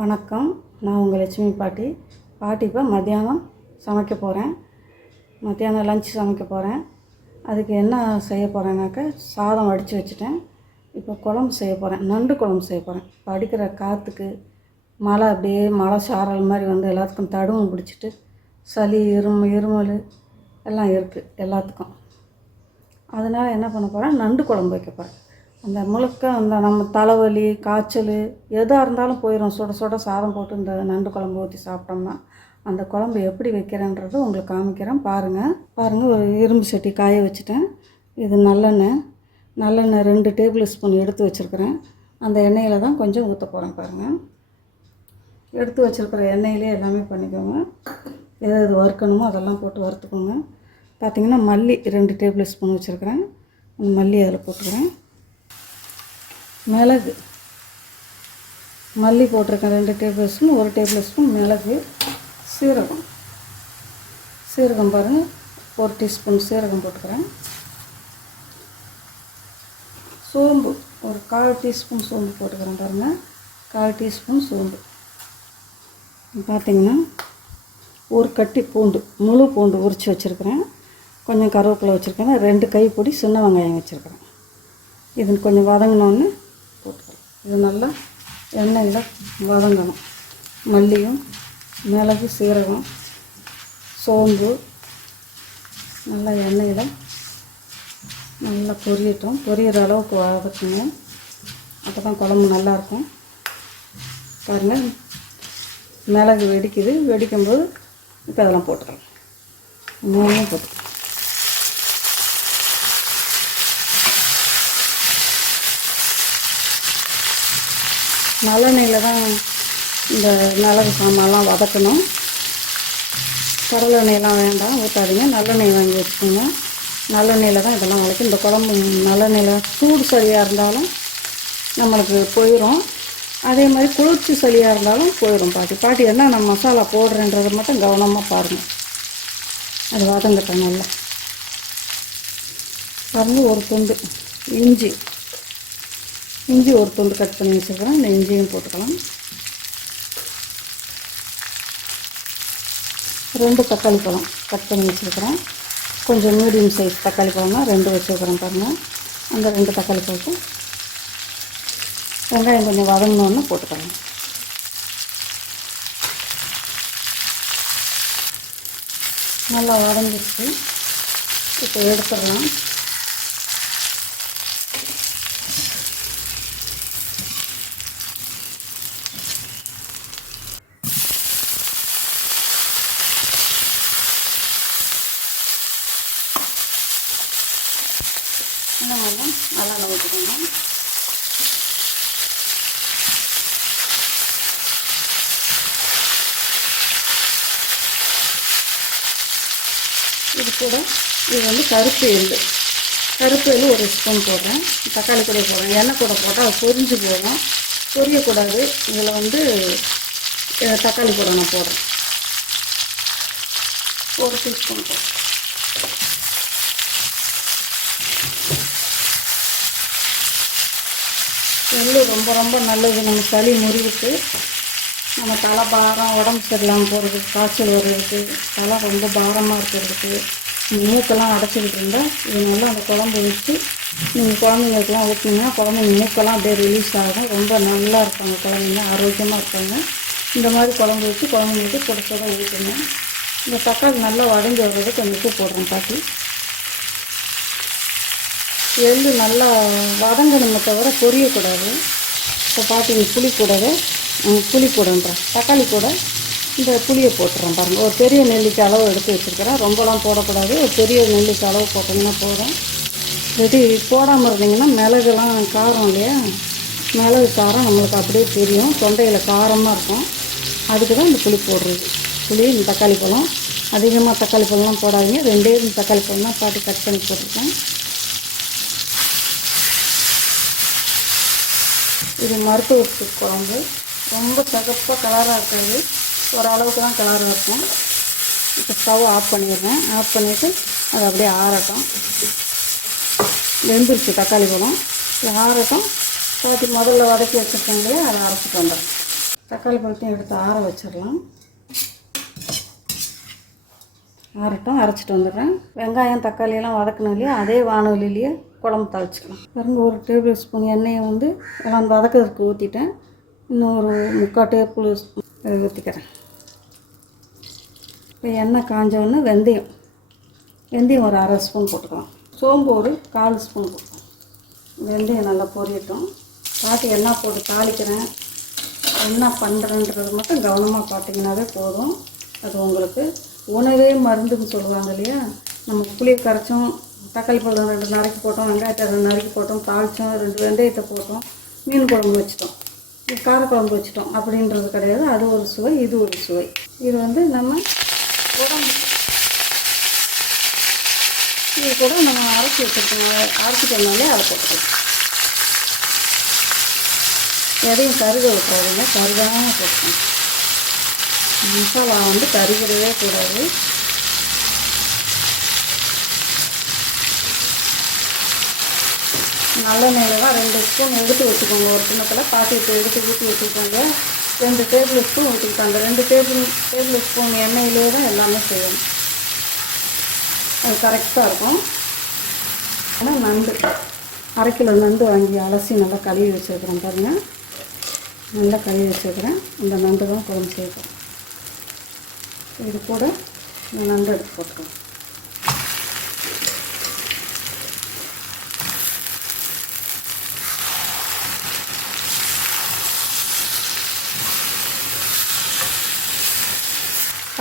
வணக்கம். நான் உங்கள் லட்சுமி பாட்டி. பாட்டி இப்போ மத்தியானம் சமைக்க போகிறேன் மத்தியானம் லஞ்ச் சமைக்க போகிறேன் அதுக்கு என்ன செய்ய போகிறேன்னாக்கா சாதம் வடித்து வச்சுட்டேன். இப்போ குழம்பு செய்ய போகிறேன் நண்டு குழம்பு செய்ய போகிறேன் இப்போ அடிக்கிற காற்றுக்கு மழை அப்படியே மழை சாரல் மாதிரி வந்து எல்லாத்துக்கும் தடுவும் பிடிச்சிட்டு சளி இரும இருமல் எல்லாம் இருக்குது எல்லாத்துக்கும். அதனால் என்ன பண்ண போகிறேன் நண்டு குழம்பு வைக்க போகிறேன் அந்த முழுக்க அந்த நம்ம தலைவலி காய்ச்சல் எதாக இருந்தாலும் போயிடும் சுட சுட சாதம் போட்டு இந்த நண்டு குழம்பு ஊற்றி சாப்பிட்டோம்னா அந்த குழம்பு எப்படி வைக்கிறேன்றது உங்களுக்கு காமிக்கிறேன். பாருங்கள் பாருங்கள் ஒரு இரும்பு சட்டி காய வச்சுட்டேன். இது நல்லெண்ணெய். நல்லெண்ணெய் ரெண்டு டேபிள் ஸ்பூன் எடுத்து வச்சுருக்கிறேன். அந்த எண்ணெயில் தான் கொஞ்சம் ஊற்ற போகிறேன் பாருங்கள் எடுத்து வச்சுருக்கிற எண்ணெயிலே எல்லாமே பண்ணிக்கோங்க. எது எது வறுக்கணுமோ அதெல்லாம் போட்டு வறுத்துக்கோங்க. பார்த்தீங்கன்னா மல்லி ரெண்டு டேபிள் ஸ்பூன் வச்சுருக்கிறேன். மல்லி அதில் போட்டுக்கிறேன். மிளகு. மல்லி போட்டிருக்கேன் ரெண்டு டேபிள் ஸ்பூன் ஒரு டேபிள் ஸ்பூன் மிளகு சீரகம். சீரகம் பாருங்கள் ஒரு டீஸ்பூன் சீரகம் போட்டுக்கிறேன். சோம்பு ஒரு கால் டீஸ்பூன் சோம்பு போட்டுக்கிறேன் பாருங்கள் கால் டீஸ்பூன் சோம்பு. பார்த்தீங்கன்னா ஒரு கட்டி பூண்டு முழு பூண்டு உரித்து வச்சுருக்கிறேன். கொஞ்சம் கருவேப்பிலை வச்சுருக்கேன் ரெண்டு கைப்பொடி சின்ன வெங்காயம் வச்சுருக்கிறேன். இது கொஞ்சம் வதங்கினோன்னு இது நல்லா எண்ணெயில் வதங்கணும். மல்லியும் மிளகு சீரகம் சோம்பு நல்லா எண்ணெயில் நல்லா பொரியட்டும். பொரியிற அளவுக்கு வதக்கணும் அப்போ தான் குழம்பு நல்லாயிருக்கும் பாருங்கள் மிளகு வெடிக்குது. வெடிக்கும்போது இப்போ அதெல்லாம் போட்டுக்கலாம். மூணையும் போட்டு நல்லெண்ணெயில் தான் இந்த மிளகு சாமான்லாம் வதக்கணும். கடலெண்ணெயெல்லாம் வேண்டாம் ஊற்றாதீங்க நல்லெண்ணெய் வாங்கி வச்சுக்கோங்க. நல்லெண்ணெயில் தான் இதெல்லாம் வளர்க்கும் இந்த குழம்பு நல்லெண்ணெயில் சூடு சளியாக இருந்தாலும் நம்மளுக்கு போயிடும் அதே மாதிரி குளிர்ச்சி சளியாக இருந்தாலும் போயிடும் பாட்டி. பாட்டி என்ன நான் மசாலா போடுறேன்றதை மட்டும் கவனமாக பாருங்கள் அது வதங்கட்டும் நல்லா. பாருங்க ஒரு துண்டு இஞ்சி. இஞ்சி ஒரு துண்டு கட் பண்ணி வச்சுருக்கிறேன். இந்த இஞ்சியும் போட்டுக்கலாம். ரெண்டு தக்காளி பழம் கட் பண்ணி வச்சுருக்கிறேன். கொஞ்சம் மீடியம் சைஸ் தக்காளி பழம்னா ரெண்டு வச்சுருக்கிறேன் பாருங்கள் அந்த ரெண்டு தக்காளி பழத்தை வெங்காயம் கொஞ்சம் வதங்கினோன்னு போட்டுக்கலாம். நல்லா வதங்கிடுச்சு. இப்போ எடுத்துடலாம். இன்னும் நல்லா நல்லா ஊற்றிக்கணும் இது கூட இது வந்து கருப்பு எள்ளு. கருப்பு எள்ளு ஒரு ஸ்பூன் போடுறேன். தக்காளி கூட போடுறேன். எண்ணெய் கூட போட்டால் அது பொரிஞ்சு போகும். பொரியக்கூடாது. இதில் வந்து தக்காளி கூட நான் போடுறேன். ஒரு டீஸ்பூன் போடுறேன். எள்ளு ரொம்ப ரொம்ப நல்லது. நம்ம சளி முறிவுக்கு நம்ம தலை பாரம் உடம்பு சரியில்லாமல் போகிறதுக்கு காய்ச்சல் வர்றதுக்கு தலை ரொம்ப பாரமாக இருக்கிறதுக்கு மூக்கெல்லாம் அடைச்சிக்கிட்டு இருந்தால் இது நல்லா அந்த குழம்பு வச்சு நீங்கள் குழந்தைங்களுக்குலாம் ஊற்றினீங்கன்னா குழந்தைங்க மூக்கெல்லாம் அப்படியே ரிலீஸ் ஆகும். ரொம்ப நல்லா இருப்பாங்க குழந்தைங்க ஆரோக்கியமாக இருப்பாங்க. இந்த மாதிரி குழம்பு வச்சு குழந்தைங்களுக்கு சுட ஊற்றுங்க இந்த தக்காளி நல்லா உடஞ்சி வர்றது கொஞ்சம் உப்பு போடுறோம் பாட்டி. எள்ளு நல்லா வதங்கணுமே தவிர பொரியக்கூடாது. இப்போ பாட்டிங்க புளி கூடவே புளி கூடன்றேன் தக்காளி கூட இந்த புளியை போட்டுறேன் பாருங்கள் ஒரு பெரிய நெல்லிக்காய் அளவு எடுத்து வச்சுருக்கிறேன். ரொம்பலாம் போடக்கூடாது. ஒரு பெரிய நெல்லிக்காய் அளவு போட்டிங்கன்னா போதும். இது போடாமல் இருந்தீங்கன்னா மிளகுலாம் காரம் இல்லையா? மிளகு காரம் நம்மளுக்கு அப்படியே தெரியும். தொண்டையில் காரமாக இருக்கும். அதுக்கு தான் இந்த புளி போடுறது. புளி இந்த தக்காளி பழம். அதிகமாக தக்காளி பழம்லாம் போடாதீங்க. ரெண்டே தக்காளி பழம் தான் பாட்டி கட் பண்ணி போட்டிருக்கேன். இது மருத்துவ குழம்பு. ரொம்ப சகப்பாக கலராக இருக்காது. ஓரளவுக்கு தான் கலராக இருக்கும். இப்போ ஸ்டவ் ஆஃப் பண்ணிடுறேன். ஆஃப் பண்ணிவிட்டு அது அப்படியே ஆறட்டும். வெந்துருச்சு தக்காளி பழம். இது ஆறட்டும். பாத்தி முதல்ல வதக்கி வச்சுருக்கேன் இல்லையா? அதை அரைச்சிட்டு வந்துடுறேன். தக்காளி பழத்தையும் எடுத்து ஆற வச்சிடலாம். ஆறட்டும். அரைச்சிட்டு வந்துடுறேன். வெங்காயம் தக்காளியெல்லாம் வதக்கணும் இல்லையா? அதே வானொலியிலேயே குழம்பு தாளிச்சிக்கலாம். பாருங்க ஒரு டேபிள் ஸ்பூன் எண்ணெயை வந்து எல்லாம் வதக்கிறதுக்கு ஊற்றிட்டேன் இன்னும் ஒரு முக்கால் டேபிள் ஸ்பூன் ஊற்றிக்கிறேன் இப்போ எண்ணெய் காஞ்சோடனே வெந்தயம். வெந்தயம் ஒரு அரை ஸ்பூன் போட்டுக்கலாம். சோம்பு ஒரு கால் ஸ்பூன் போட்டுக்கலாம். வெந்தயம் நல்லா பொரியட்டும். பாட்டி என்ன போட்டு தாளிக்கிறேன். என்ன பண்ணுறேன்றது மட்டும் கவனமாக பார்த்தீங்கன்னாவே போதும். அது உங்களுக்கு உணவே மருந்துன்னு சொல்லுவாங்க இல்லையா? நம்ம புளியை கரைச்சோம் தக்காளி பழம் ரெண்டு நறுக்கி போட்டோம் வெங்காயத்தை ரெண்டு நறுக்கி போட்டோம் தாளித்தோம் ரெண்டு வெந்தயத்தை போட்டோம் மீன் குழம்பு வச்சிட்டோம். காரக்குழம்பு வச்சிட்டோம். அப்படின்றது கிடையாது. அது ஒரு சுவை இது ஒரு சுவை. இது வந்து நம்ம உடம்பு. இது கூட நம்ம அரைச்சி வச்சுருக்கோம். அரைச்சிட்டோம்னாலே அதை போட்டுக்கலாம். எதையும் கருக விட்டுறாதீங்க கருகாமல் போட்டுக்கணும் மசாலா வந்து கருகிடவே கூடாது. நல்லெண்ணெயில் தான் ரெண்டு ஸ்பூன் எடுத்து வச்சுக்கோங்க. ஒரு கிண்ணத்தில் பாக்கெட் எடுத்து ஊற்றி வச்சுருக்காங்க. ரெண்டு டேபிள் ஸ்பூன் ஊற்றிக்கிட்டாங்க ரெண்டு டேபிள் டேபிள் ஸ்பூன் எண்ணெயிலே தான் எல்லாமே செய்யணும். அது கரெக்டாக இருக்கும். ஆனால் நண்டு அரை கிலோ நண்டு வாங்கி அலசி நல்லா கழுவி வச்சுருக்குறேன் பாருங்கள் நல்லா கழுவி வச்சுருக்குறேன். இந்த நண்டு தான் குழம்பு சேர்க்குறேன் இது கூட இந்த நண்டு எடுத்து போட்டுக்கலாம்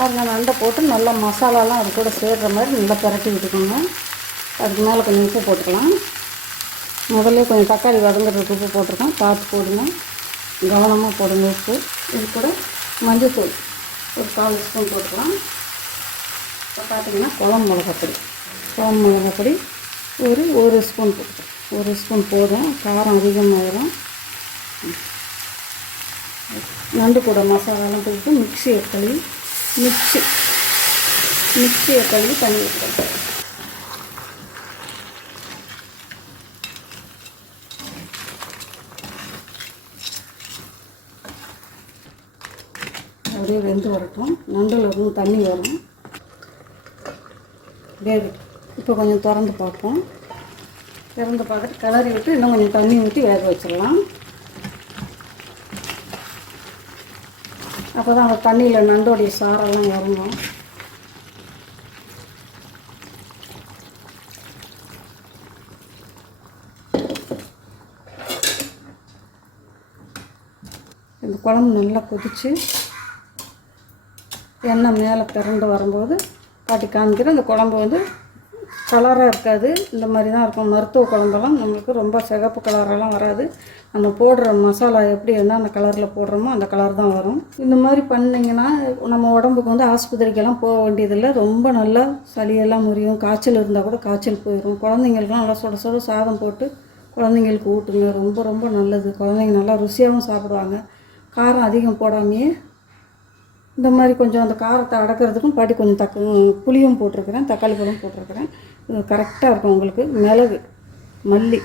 பாருங்கள் நண்டை போட்டு நல்லா மசாலாலாம் அது கூட சேர்கிற மாதிரி நல்லா பிரட்டி விட்டுக்கோங்க. அதுக்கு மேலே கொஞ்சம் உப்பு போட்டுக்கலாம். முதல்ல கொஞ்சம் தக்காளி வதங்குறதுக்கு உப்பு போட்டிருக்கோம். பார்த்து போடுங்க. கவனமாக போடுங்க உப்பு. இது கூட மஞ்சள்தூள் ஒரு கால் ஸ்பூன் போட்டுக்கலாம். இப்போ பார்த்தீங்கன்னா குழம்பு மிளகாப்பொடி. குழம்பு மிளகாப்பொடி ஒரு ஒரு ஸ்பூன் போட்டுக்கலாம். ஒரு ஸ்பூன் போதும். காரம் அதிகமாகிடும் நண்டு கூட மசாலாலாம் போட்டு மிக்சி கழுவி மிக்ஸி மிக்சியை கழுவி தண்ணி ஊற்றுறேன் அப்படியே வெந்து வரட்டும். நண்டில் இருந்து தண்ணி வரும். வேகு இப்போ கொஞ்சம் திறந்து பார்ப்போம். திறந்து பார்த்துட்டு கிளறி விட்டு இன்னும் கொஞ்சம் தண்ணி ஊற்றி வேக வச்சிடலாம். அப்போ தான் அந்த தண்ணியில் நண்டோடைய சாரெல்லாம் இறங்கும். இந்த குழம்பு நல்லா கொதிச்சு எண்ணெய் மேலே திரண்டு வரும்போது பாட்டி காமிக்கிறேன். இந்த குழம்பு வந்து கலராக இருக்காது. இந்த மாதிரி தான் இருக்கும். மருத்துவ குழம்பெல்லாம் நம்மளுக்கு ரொம்ப சிகப்பு கலரெல்லாம் வராது. நம்ம போடுற மசாலா எப்படி என்னென்ன கலரில் போடுறோமோ அந்த கலர் தான் வரும். இந்த மாதிரி பண்ணிங்கன்னா நம்ம உடம்புக்கு வந்து ஆஸ்பத்திரிக்கெல்லாம் போக வேண்டியதில்லை. ரொம்ப நல்லா சளியெல்லாம் முறியும். காய்ச்சல் இருந்தால் கூட காய்ச்சல் போயிடும் குழந்தைங்களுக்குலாம் நல்லா சுட சுட சாதம் போட்டு குழந்தைங்களுக்கு ஊட்டுங்க. ரொம்ப ரொம்ப நல்லது. குழந்தைங்க நல்லா ருசியாகவும் சாப்பிடுவாங்க. காரம் அதிகம் போடாமையே இந்த மாதிரி கொஞ்சம் அந்த காரத்தை அடக்கிறதுக்கும் பாட்டி கொஞ்சம் தக்க புளியும் போட்டிருக்கிறேன். தக்காளி பழம் போட்டிருக்கிறேன். கரெக்டாக இருக்கும் உங்களுக்கு. மிளகு மல்லி.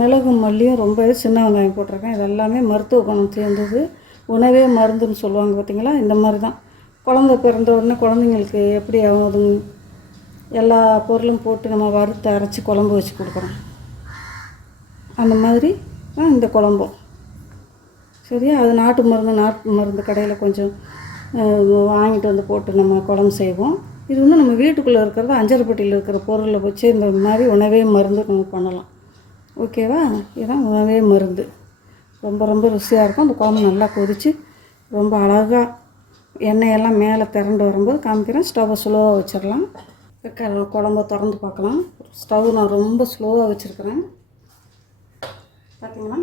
மிளகு மல்லியும் ரொம்ப சின்ன வெங்காயம் போட்டிருக்கேன். இது எல்லாமே மருத்துவ குணம் சேர்ந்தது. உணவே மருந்துன்னு சொல்லுவாங்க பார்த்தீங்களா? இந்த மாதிரி தான். குழந்த பிறந்த உடனே குழந்தைங்களுக்கு எப்படி ஆகுது எல்லா பொருளும் போட்டு நம்ம வறுத்து அரைச்சி குழம்பு வச்சு கொடுக்குறோம். அந்த மாதிரி தான் இந்த குழம்பும் சரியா? அது நாட்டு மருந்து நாட்டு மருந்து கடையில் கொஞ்சம் வாங்கிட்டு வந்து போட்டு நம்ம குழம்பு செய்வோம். இது வந்து நம்ம வீட்டுக்குள்ளே இருக்கிறத அஞ்சரைப்பட்டியில் இருக்கிற பொருளை வச்சு இந்த மாதிரி உணவே மருந்து நம்ம பண்ணலாம். ஓகேவா இதுதான் உணவே மருந்து. ரொம்ப ரொம்ப ருசியாக இருக்கும். அந்த குழம்பு நல்லா கொதித்து ரொம்ப அழகாக எண்ணெயெல்லாம் மேலே திரண்டு வரும்போது காமிக்கிறேன். ஸ்டவ்வை ஸ்லோவாக வச்சிடலாம். குழம்ப திறந்து பார்க்கலாம். ஸ்டவ் நான் ரொம்ப ஸ்லோவாக வச்சுருக்கிறேன். பார்த்தீங்கன்னா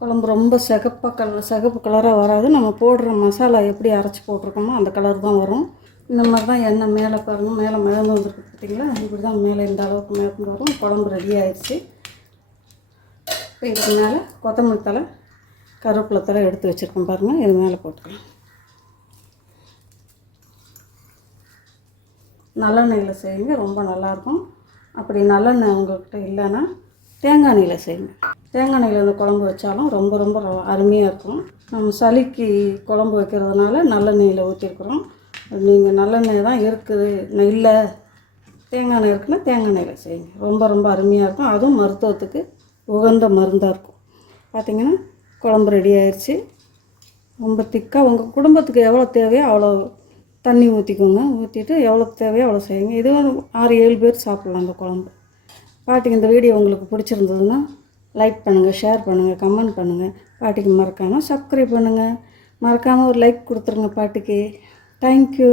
குழம்பு ரொம்ப சிகப்பாக கலர் சிகப்பு கலராக வராது. நம்ம போடுற மசாலா எப்படி அரைச்சி போட்டிருக்கோமோ அந்த கலர் தான் வரும். இந்த மாதிரி தான் எண்ணெய் மேலே பாருங்கள் மேலே மிதந்து வந்துருக்கு பார்த்தீங்களா? இப்படி தான் மேலே இந்த அளவுக்கு மிதந்து வரும். குழம்பு ரெடி ஆயிடுச்சு. இப்போ இதுக்கு மேலே கொத்தமல்லி தலை கருவேப்பிலை தலை எடுத்து வச்சுருக்கோம் பாருங்கள் இது மேலே போட்டுக்கலாம். நல்லெண்ணெயில் செய்யுங்க ரொம்ப நல்லாயிருக்கும். அப்படி நல்லெண்ணெய் உங்கள்கிட்ட இல்லைன்னா தேங்காய் எண்ணெயில் செய்யுங்க. தேங்காய் எண்ணெயில் இந்த குழம்பு வச்சாலும் ரொம்ப ரொம்ப அருமையாக இருக்கும். நம்ம சளிக்கு குழம்பு வைக்கிறதுனால நல்லெண்ணெயில் ஊற்றிருக்குறோம் நீங்கள் நல்லெண்ணெய் தான் இருக்குது. இல்லை. தேங்காய் எண்ணெய் இருக்குன்னா தேங்காய் எண்ணெயில் செய்யுங்க. ரொம்ப ரொம்ப அருமையாக இருக்கும். அதுவும் மருத்துவத்துக்கு உகந்த மருந்தாக இருக்கும். பார்த்தீங்கன்னா குழம்பு ரெடி ஆயிடுச்சு ரொம்ப திக்காக உங்கள் குடும்பத்துக்கு எவ்வளோ தேவையோ அவ்வளோ தண்ணி ஊற்றிக்கோங்க ஊற்றிட்டு எவ்வளோ தேவையோ அவ்வளோ செய்யுங்க. இது ஒரு ஆறு ஏழு பேர் சாப்பிட்லாம் அந்த குழம்பு. பாட்டிக்கு இந்த வீடியோ உங்களுக்கு பிடிச்சிருந்ததுன்னா லைக் பண்ணுங்கள் ஷேர் பண்ணுங்கள் கமெண்ட் பண்ணுங்கள் பாட்டிக்கு மறக்காமல் சப்ஸ்கிரைப் பண்ணுங்கள் மறக்காமல் ஒரு லைக் கொடுத்துருங்க பாட்டிக்கு. தேங்க்யூ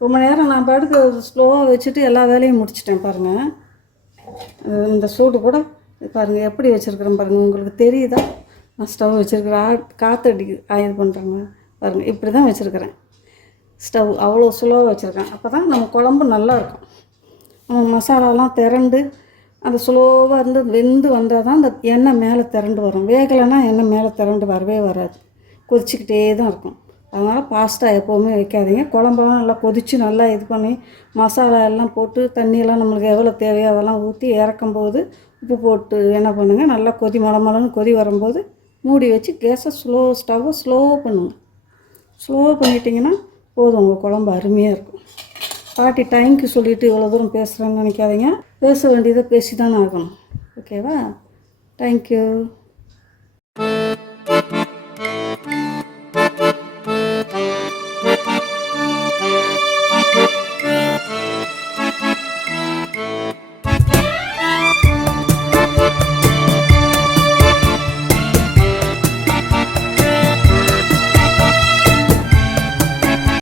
ரொம்ப நேரம் நான் பாட்டுக்கு ஸ்லோவாக வச்சுட்டு எல்லா வேலையும் முடிச்சிட்டேன் பாருங்கள் இந்த சூடு கூட பாருங்கள் எப்படி வச்சுருக்குறேன் பாருங்கள் உங்களுக்கு தெரியுதா? நான் ஸ்டவ் வச்சுருக்கிறேன் ஆ காற்றடி இது பண்ணுறேங்க பாருங்கள் இப்படி தான் வச்சுருக்கிறேன். ஸ்டவ் அவ்வளோ ஸ்லோவாக வச்சுருக்கேன். அப்போ தான் நம்ம குழம்பு நல்லாயிருக்கும் நம்ம மசாலாலாம் திரண்டு அந்த ஸ்லோவாக இருந்து வெந்து வந்தால் தான் அந்த எண்ணெய் மேலே திரண்டு வரும். வேகலைன்னா எண்ணெய் மேலே திரண்டு வரவே வராது. கொதிச்சுக்கிட்டே தான் இருக்கும். அதனால் பாஸ்தா எப்போவுமே வைக்காதீங்க. குழம்பெல்லாம் நல்லா கொதித்து நல்லா இது பண்ணி மசாலா எல்லாம் போட்டு தண்ணியெல்லாம் நம்மளுக்கு எவ்வளோ தேவையோ அதெல்லாம் ஊற்றி இறக்கும்போது உப்பு போட்டு என்ன பண்ணுங்கள் நல்லா கொதி மலை கொதி வரும்போது மூடி வச்சு கேஸை ஸ்லோ ஸ்டவ்வை ஸ்லோ பண்ணுங்கள் ஸ்லோ பண்ணிட்டீங்கன்னா போதும். உங்கள் குழம்பு அருமையாக இருக்கும். பாட்டி டைம்க்கு சொல்லிவிட்டு இவ்வளோ தூரம் பேசுகிறேன்னு நினைக்காதீங்க. பேச வேண்டியதை பேசி தானே ஆகணும் ஓகேவா தேங்க்யூ